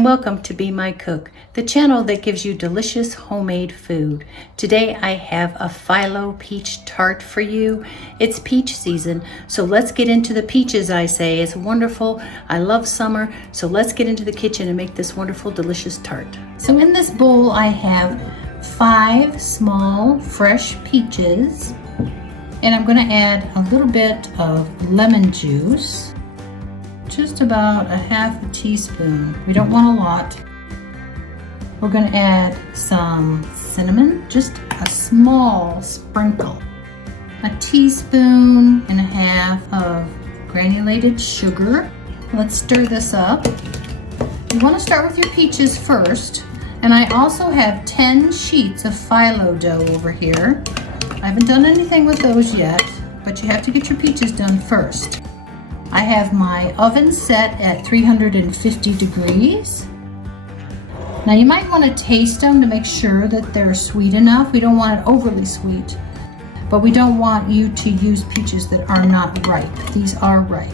and welcome to Be My Cook, the channel that gives you delicious homemade food. Today I have a Phyllo peach tart for you. It's peach season, so let's get into the peaches, I say. It's wonderful. I love summer, so let's get into the kitchen and make this wonderful, delicious tart. So in this bowl I have 5 small fresh peaches, and I'm going to add a little bit of lemon juice. Just about a half a teaspoon. We don't want a lot. We're going to add some cinnamon, just a small sprinkle. A teaspoon and a half of granulated sugar. Let's stir this up. You want to start with your peaches first. And I also have 10 sheets of phyllo dough over here. I haven't done anything with those yet, but you have to get your peaches done first. I have my oven set at 350 degrees. Now you might want to taste them to make sure that they're sweet enough. We don't want it overly sweet, but we don't want you to use peaches that are not ripe. These are ripe.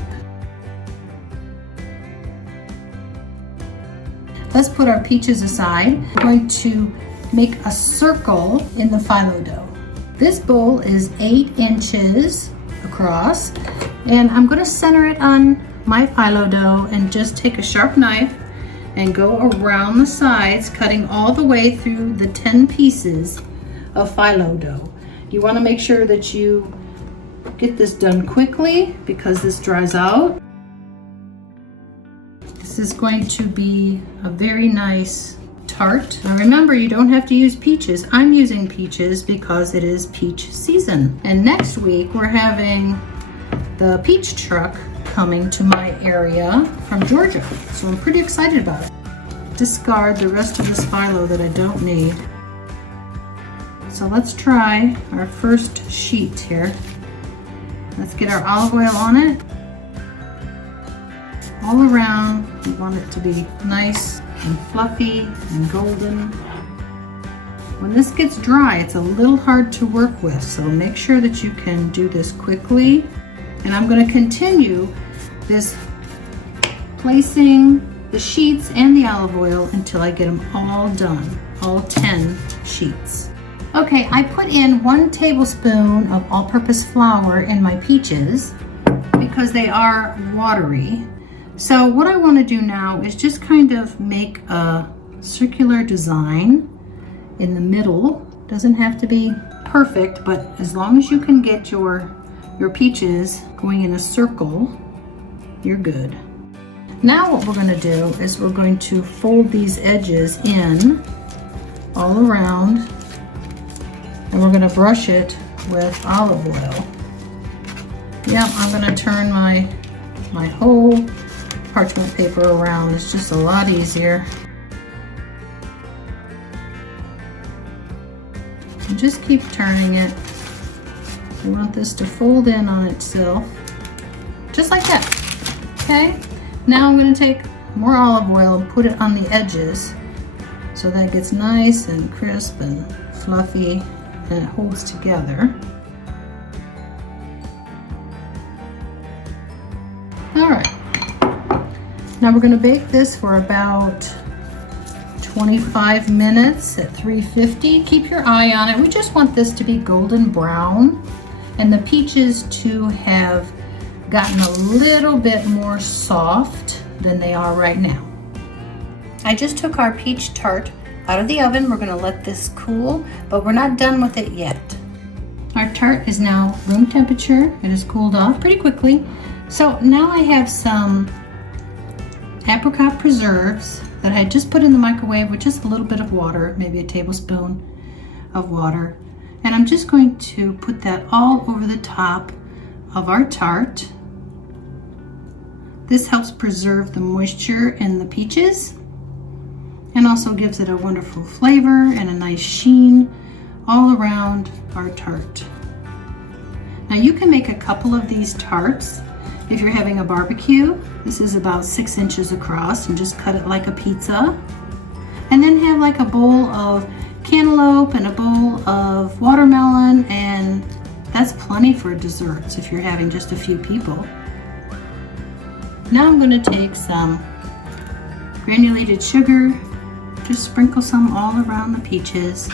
Let's put our peaches aside. We're going to make a circle in the phyllo dough. This bowl is 8 inches across, and I'm going to center it on my phyllo dough and just take a sharp knife and go around the sides, cutting all the way through the 10 pieces of phyllo dough. You want to make sure that you get this done quickly because this dries out. This is going to be a very nice tart. Now remember, you don't have to use peaches. I'm using peaches because it is peach season. And next week we're having the peach truck coming to my area from Georgia. So I'm pretty excited about it. Discard the rest of this phyllo that I don't need. So let's try our first sheet here. Let's get our olive oil on it. All around, we want it to be nice and fluffy and golden. When this gets dry, it's a little hard to work with, so make sure that you can do this quickly. And I'm going to continue this placing the sheets and the olive oil until I get them all done, all 10 sheets. Okay, I put in 1 tablespoon of all-purpose flour in my peaches because they are watery. So what I want to do now is just kind of make a circular design in the middle. Doesn't have to be perfect, but as long as you can get your peaches going in a circle, you're good. Now what we're going to do is we're going to fold these edges in all around, and we're going to brush it with olive oil. Yep, I'm going to turn my whole parchment paper around. It's just a lot easier. And just keep turning it. We want this to fold in on itself, just like that. Okay, now I'm going to take more olive oil and put it on the edges so that it gets nice and crisp and fluffy and it holds together. All right. Now we're going to bake this for about 25 minutes at 350. Keep your eye on it. We just want this to be golden brown and the peaches to have gotten a little bit more soft than they are right now. I just took our peach tart out of the oven. We're going to let this cool, but we're not done with it yet. Our tart is now room temperature. It has cooled off pretty quickly. So now I have some apricot preserves that I had just put in the microwave with just a little bit of water, maybe a tablespoon of water. And I'm just going to put that all over the top of our tart. This helps preserve the moisture in the peaches and also gives it a wonderful flavor and a nice sheen all around our tart. Now you can make a couple of these tarts if you're having a barbecue. This is about 6 inches across, and just cut it like a pizza. And then have like a bowl of cantaloupe and a bowl of watermelon, and that's plenty for desserts if you're having just a few people. Now I'm going to take some granulated sugar. Just sprinkle some all around the peaches.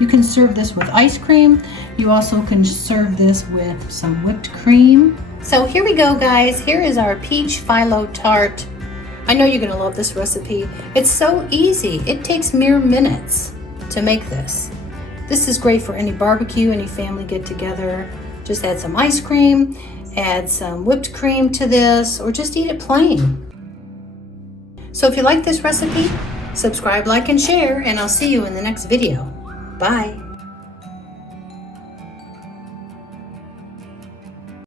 You can serve this with ice cream. You also can serve this with some whipped cream. So here we go, guys. Here is our peach phyllo tart. I know you're gonna love this recipe. It's so easy. It takes mere minutes to make this. This is great for any barbecue, any family get together. Just add some ice cream, add some whipped cream to this, or just eat it plain. So if you like this recipe, subscribe, like, and share, and I'll see you in the next video. Bye.